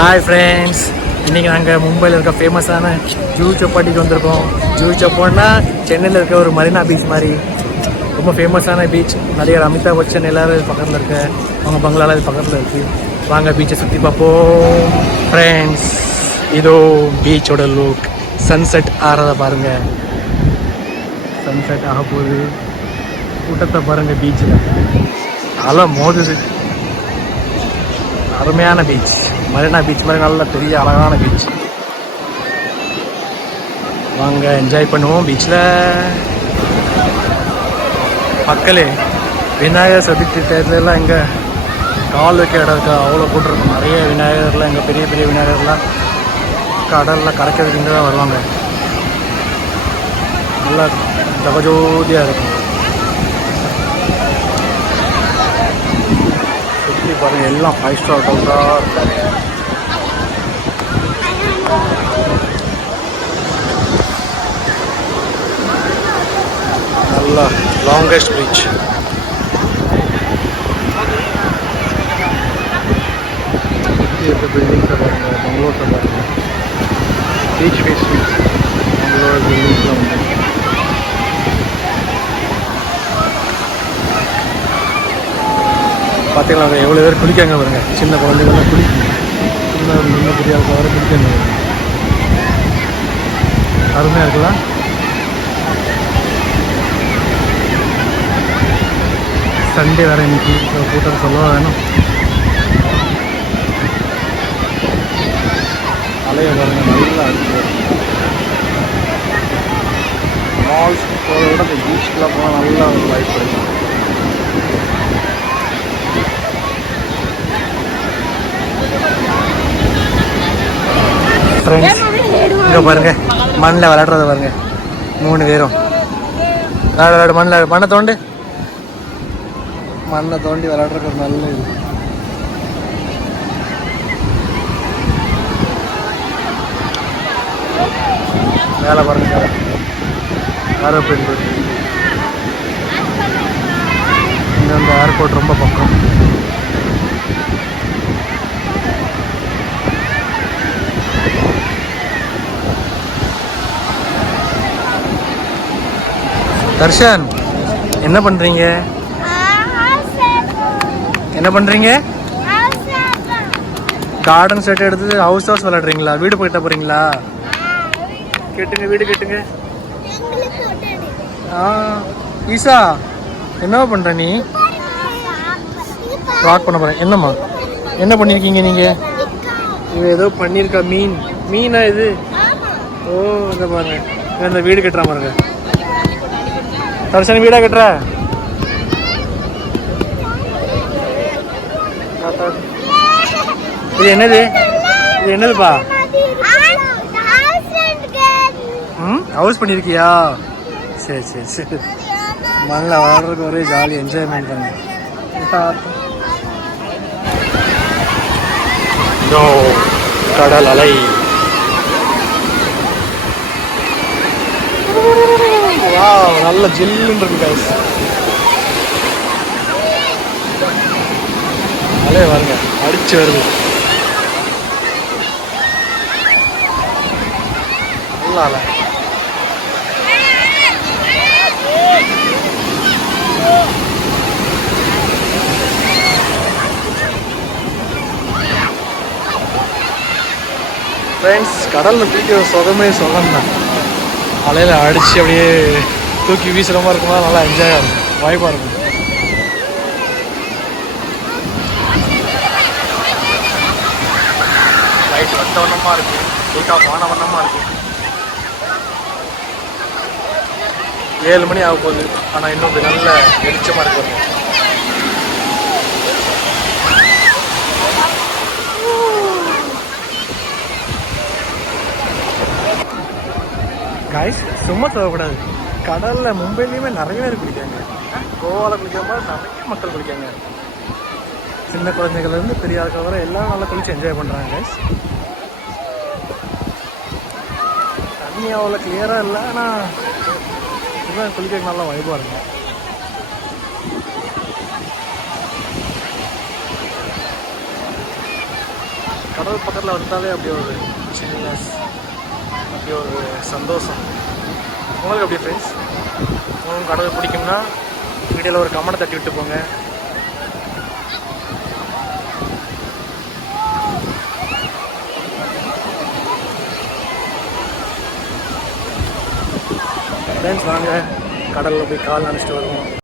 Hi friends, இன்றைக்கி நாங்கள் மும்பையில் இருக்க ஃபேமஸான ஜூஹு சப்பாட்டிக்கு வந்திருக்கோம். ஜூஹு சப்பாட்னா சென்னையில் இருக்க ஒரு மரீனா பீச் மாதிரி ரொம்ப ஃபேமஸான பீச். நடிகர் அமிதாப் பச்சன் எல்லோரும் பக்கத்தில் இருக்க அவங்க பங்களால இது பக்கத்தில் இருக்குது. வாங்க பீச்சை சுற்றி பார்ப்போம் ஃப்ரெண்ட்ஸ். இதோ பீச்சோட லுக். சன்செட் ஆறதை பாருங்கள். சன்செட் ஆக போகுது. கூட்டத்தை பாருங்கள் பீச்சில். அலை மோதுது. அருமையான பீச். மரீனா பீச் மாதிரி நல்ல பெரிய அழகான பீச். வாங்க என்ஜாய் பண்ணுவோம் பீச்சில். மக்களே, விநாயகர் சதுர்த்தி டயத்துலலாம் இங்கே கால் வைக்க இடம் இருக்கா, அவ்வளோ கூட்டிருக்கும். நிறைய விநாயகர்லாம் இங்கே பெரிய பெரிய விநாயகர்லாம் கடலில் கரைக்கிறதுக்கு இங்கே தான் வருவாங்க. நல்லா ஜகஜோதியாக இருக்கும். சுற்றி பாருங்கள், எல்லாம் 5 ஸ்டார் ஹோட்டல்ஸாக இருக்காங்க. நல்லா லாங்கஸ்ட் பீச். இருக்க பில்டிங்ஸை பாருங்கள், பெங்களூர்ஸை பாருங்கள். பீச் ஃபேஸ் பெங்களூர் பில்டிங்ஸில் வந்து பார்த்தீங்களா எவ்வளோ பேர் குளிக்காங்க பாருங்க. சின்ன குழந்தைங்கள்லாம் குளிக்கும். சின்ன பெரிய ஆளுக்கு வர குளிக்காங்க. அருமையாக இருக்கலாம். சண்டே வேறு இன்னைக்கு கூட்டம் சொல்லவா வேணும். அலைய பாருங்க, நல்லா அடிச்சு. மால்ஸ் போகிறத விட இந்த பீச்சுக்கெலாம் போனால் நல்லா ஒரு லைஃப் கிடைக்கும். ஃப்ரெண்ட்ஸ், இங்கே பாருங்கள், மண்ணில் விளையாடுறத பாருங்கள். 3 பேரும் விளையாடு. மண்ணை தோண்டி விளையாடுறதுக்கு ஒரு நல்ல இது. மேலே பாருங்க, ஏரோப்ளேன் போயிட்டு. இங்கே அந்த ஏர்போர்ட் ரொம்ப பக்கம். தர்ஷன், என்ன பண்ணுறீங்க? கார்டன் செட் எடுத்து ஹவுஸ் விளையாடுறீங்களா? வீடு போயிட்ட போகிறீங்களா? கேட்டுங்க, வீடு கேட்டுங்க. ஈசா, என்னவா பண்ணுற நீ? ராக் பண்ண போகிறேன். என்னம்மா என்ன பண்ணியிருக்கீங்க நீங்கள்? இது ஏதோ பண்ணியிருக்கா. மீனா இது? ஓ, இதை பாருங்க, இந்த வீடு கட்டுற பாருங்க. தர்ஷன், வீடா கட்டுற? இது என்னதுப்பா? ஹவுஸ் பண்ணியிருக்கியா? சரி சரி சரி. மண்ணில் விளாடுறதுக்கு ஒரே ஜாலி என்ஜாய்மெண்ட் தாங்க. கடல் அலை. நல்ல ஜில்லுன்னு இருக்கு guys. அலைய பாருங்க, அடிச்சு வருது. நல்லா அலை. ஃப்ரெண்ட்ஸ், கடலில் குளிக்கிற சுகமே சுகம்தான். அலையில் அடித்து அப்படியே தூக்கி வீசுகிற மாதிரி இருக்குமா, நல்லா என்ஜாயாக இருக்கும், வாய்ப்பாக இருக்கும். லைட் வந்த வண்ணமாக இருக்குது, டேக் ஆஃப் ஆன வண்ணமாக இருக்குது. 7 மணி ஆக போகுது, ஆனால் இன்னும் நல்ல வெளிச்சமாக இருக்கு. காய்ஸ், சும்மா தேவைப்படாது. கடலில் மும்பையிலையுமே நிறைய பேர் குளிக்காங்க. கோவாவில் குளிக்கிற மாதிரி நிறைய மக்கள் குளிக்காங்க. சின்ன குழந்தைகள்லேருந்து பெரிய ஆட்கள் வர எல்லாம் நல்லா குளிச்சு என்ஜாய் பண்ணுறாங்க காய்ஸ். தண்ணி அவ்வளோ கிளியராக இல்லை, ஆனால் இதுதான் குளிக்க நல்லா வைப்பாக இருக்கும். கடல் பக்கத்தில் வந்தாலே அப்படி ஒரு சில்னஸ், அப்படி ஒரு சந்தோஷம். உங்களுக்கு அப்படி ஃப்ரெண்ட்ஸ், உங்களுக்கு கடல் பிடிக்கும்னா வீடியோவில் ஒரு கமெண்ட் தட்டி விட்டு போங்க. ஃப்ரெண்ட்ஸ் வாங்க கடலில் போய் கால் நினச்சிட்டு வருவோம்.